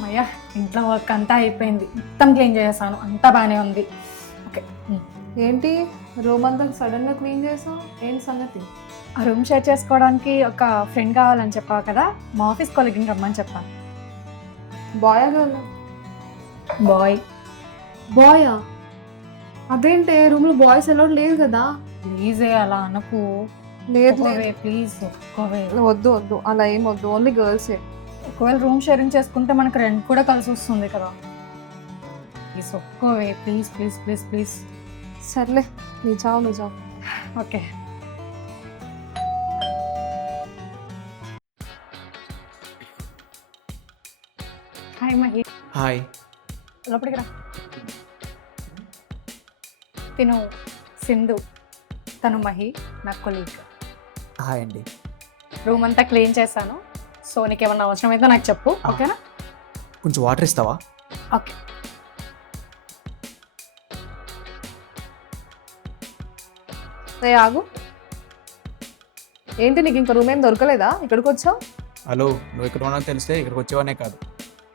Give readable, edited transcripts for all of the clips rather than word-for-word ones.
అమ్మయ్యా, ఇంట్లో వర్క్ అంతా అయిపోయింది, మొత్తం క్లీన్ చేసేసాను, అంతా బాగానే ఉంది. ఓకే. ఏంటి రూమ్ అంతా సడన్గా క్లీన్ చేసావు? ఏంటి సంగతి? ఆ రూమ్ షేర్ చేసుకోవడానికి ఒక ఫ్రెండ్ కావాలని చెప్పావు కదా, మా ఆఫీస్ కొలీగ్ని రమ్మని చెప్పాను. బాయా గర్ల్? బాయ్. బాయా? అదేంటే రూమ్లో బాయ్స్ అలౌడ్ లేదు కదా? ప్లీజే అలా అనకు. లేదు ప్లీజ్ ఒప్పుకోవే. వద్దు వద్దు, అలా ఏం వద్దు, ఓన్లీ గర్ల్సే. ఒకవేళ రూమ్ షేరింగ్ చేసుకుంటే మనకు రెంట్ కూడా కలిసి వస్తుంది కదా. ప్లీజ్ ఒప్పుకోవే, ప్లీజ్ ప్లీజ్ ప్లీజ్ ప్లీజ్. సర్లే, నీ చావు నువ్వు చావు. ఓకే. హాయ్ మహి. హాయ్. లోపలికి రా. తిను సింధు, తను మహి, నా కొలీగ్. హాయ్ అండి. రూమ్ అంతా క్లీన్ చేశాను, సో నీకేమన్నా అవసరం అయితే నాకు చెప్పు, ఓకేనా? కొంచెం వాటర్ ఇస్తావా? ఓకే. ఆగు. ఏంటి నీకు ఇంకా రూమ్ ఏం దొరకలేదా? ఇక్కడికి వచ్చావు? హలో, నువ్వు ఇక్కడ ఉన్నా తెలిస్తే ఇక్కడికి వచ్చేవానే కాదు.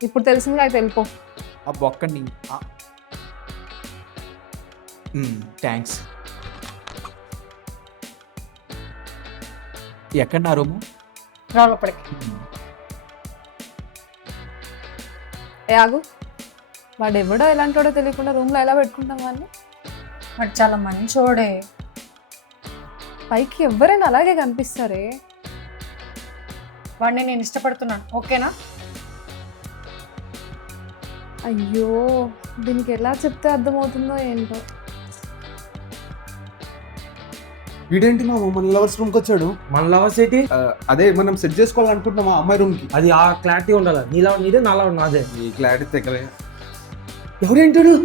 ఇప్పుడు తెలిసింది అయితే వెళ్ళిపో. ఆ బొక్కండి. థ్యాంక్స్. ఎక్కడ నా రూము? రా లోపలికి. ఆగు. వాడు ఎవడో ఎలాంటి వాడో తెలియకుండా రూమ్లో ఎలా పెట్టుకుంటాం వాడిని? వాడు చాలా మంచోడే. పైకి ఎవరైనా అలాగే కనిపిస్తారే. వాడిని నేను ఇష్టపడుతున్నాను, ఓకేనా? అయ్యో, దీనికి ఎలా చెప్తే అర్థమవుతుందో ఏంటో. వీడేంటి మా మన లవర్స్ రూమ్కి వచ్చాడు? మన లవర్స్ ఏంటి? అదే మనం సెట్ చేసుకోవాలనుకుంటున్నాం ఆ అమ్మాయి రూమ్కి. అది ఆ క్లారిటీ ఉండాలి. నీలా నీదే, నాలా నాదే. ఈ క్లారిటీ తెగలే. ఎవరేంటాడు?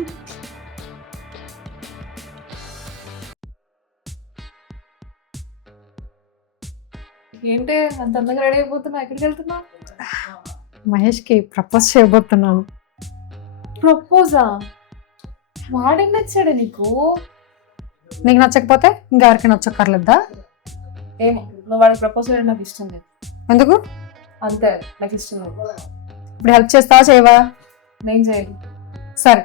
ఏంటి అంత అందంగా రెడీ అయిపోతున్నా? ఎక్కడికి వెళ్తున్నా? మహేష్కి ప్రపోజ్ చేయబోతున్నాను. ప్రపోజా? వాడేం నచ్చాడు నీకు? నీకు నచ్చకపోతే ఇంకెవరికి నచ్చక్కర్లేదా? ఏమో, నువ్వు వాడికి ప్రపోజ్ చేయడం నాకు ఇష్టం లేదు. ఎందుకు? అంతే, నాకు ఇష్టం లేదు. ఇప్పుడు హెల్ప్ చేస్తావా చేయవా? నేను చేయను. సరే,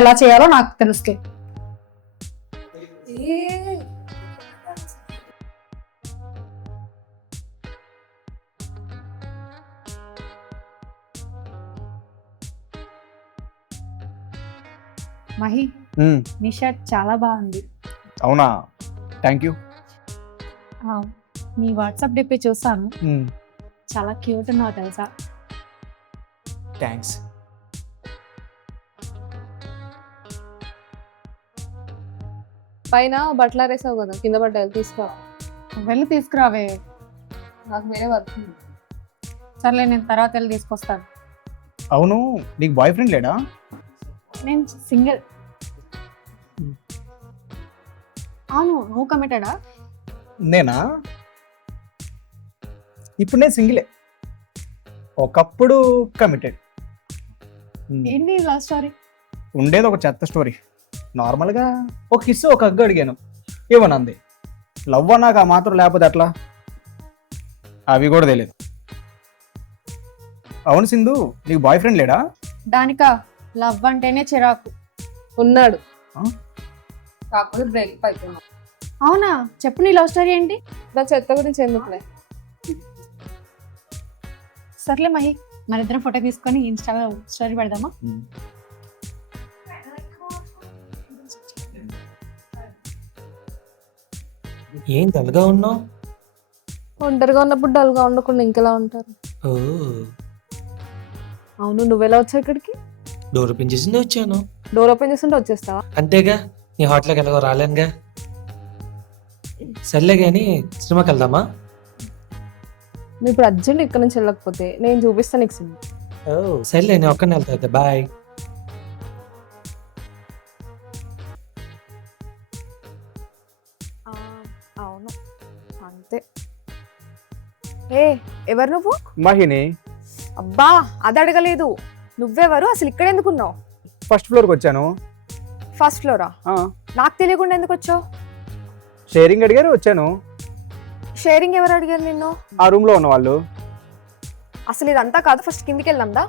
ఎలా చేయాలో నాకు తెలుస్తుంది. మహి, నీ షర్ట్ చాలా బాగుంది. అవునా, thank you. Me WhatsApp DP చూసాను, చాలా క్యూట్ ఉన్నావు తెలుసా. థ్యాంక్స్. పైన బట్టలు ఆరేసావు కదా, కింద బట్టలు తీసుకో. వెళ్ళి తీసుకురావే. నాకు వేరే వర్క్ ఉంది. సర్లే, నేను తర్వాత వెళ్ళి తీసుకొస్తాను. అవును, నీకు బాయ్ ఫ్రెండ్ లేడా? నేను సింగిల్. అవును, నువ్వు కమిటెడా? నేనా? ఇప్పుడు నేను సింగిలే, ఒకప్పుడు కమిటెడ్. ఏంటి లవ్ స్టోరీ? ఉండేది ఒక చెత్త స్టోరీ. నార్మల్గా ఒక కిస్ ఒక హగ్ అడిగాను, ఇవ్వనంది. లవ్ అన్నాక ఆ మాత్రం లేకపోతే ఎట్లా? అవి కూడా తెలియదు. అవును సింధు, నీకు బాయ్ ఫ్రెండ్ లేడా? దానికా, లవ్ అంటేనే చిరాకు. ఉన్నాడు, ఆ? కాకపోతే బ్రేక్ అయిపోయినా. అవునా, చెప్పు నీ లవ్ స్టోరీ ఏంటి? నా చెత్త గురించి ఎందుకులే. సర్లే మహి, మన ఇద్దరం ఫోటో తీసుకొని ఇన్స్టాలో స్టోరీ పెడదామా? ఏం డల్గా ఉన్నావు? ఒంటరిగా ఉన్నప్పుడు డల్గా ఉండకుండా ఇంకెలా ఉంటారు? ఓ, అవును, నువ్వెలా వచ్చావు ఇక్కడికి? డోర్ ఓపెన్ చేసింది వచ్చాను. డోర్ ఓపెన్ చేస్తుంటే వచ్చేస్తావా? అంతేగా, నీ హోటల్కి ఎలాగో రాలేనుగా. సర్లే కానీ సినిమాకి వెళ్దామా? నువ్వు ఇప్పుడు అర్జెంట్ ఇక్కడ నుంచి వెళ్ళకపోతే నేను చూపిస్తాను నీకు సినిమా. ఓ సర్లే, నేను ఒక్కనే వెళ్తా అయితే. బాయ్. అవును, అంతే. ఏ, ఎవరు నువ్వు? మహిని. అబ్బా, అది అడగలేదు. నువ్వెవరు, అసలు ఇక్కడ ఎందుకున్నావు? ఫస్ట్ ఫ్లోర్కి వచ్చాను. First flora? నాకు తెలియకుండా ఎందుకు వచ్చావు? షేరింగ్ అడిగారు, వచ్చాను. షేరింగ్ ఎవరు అడిగారు నిన్ను? ఆ రూమ్లో ఉన్న వాళ్ళు. అసలు ఇదంతా కాదు, ఫస్ట్ కిందికి వెళ్దాందా?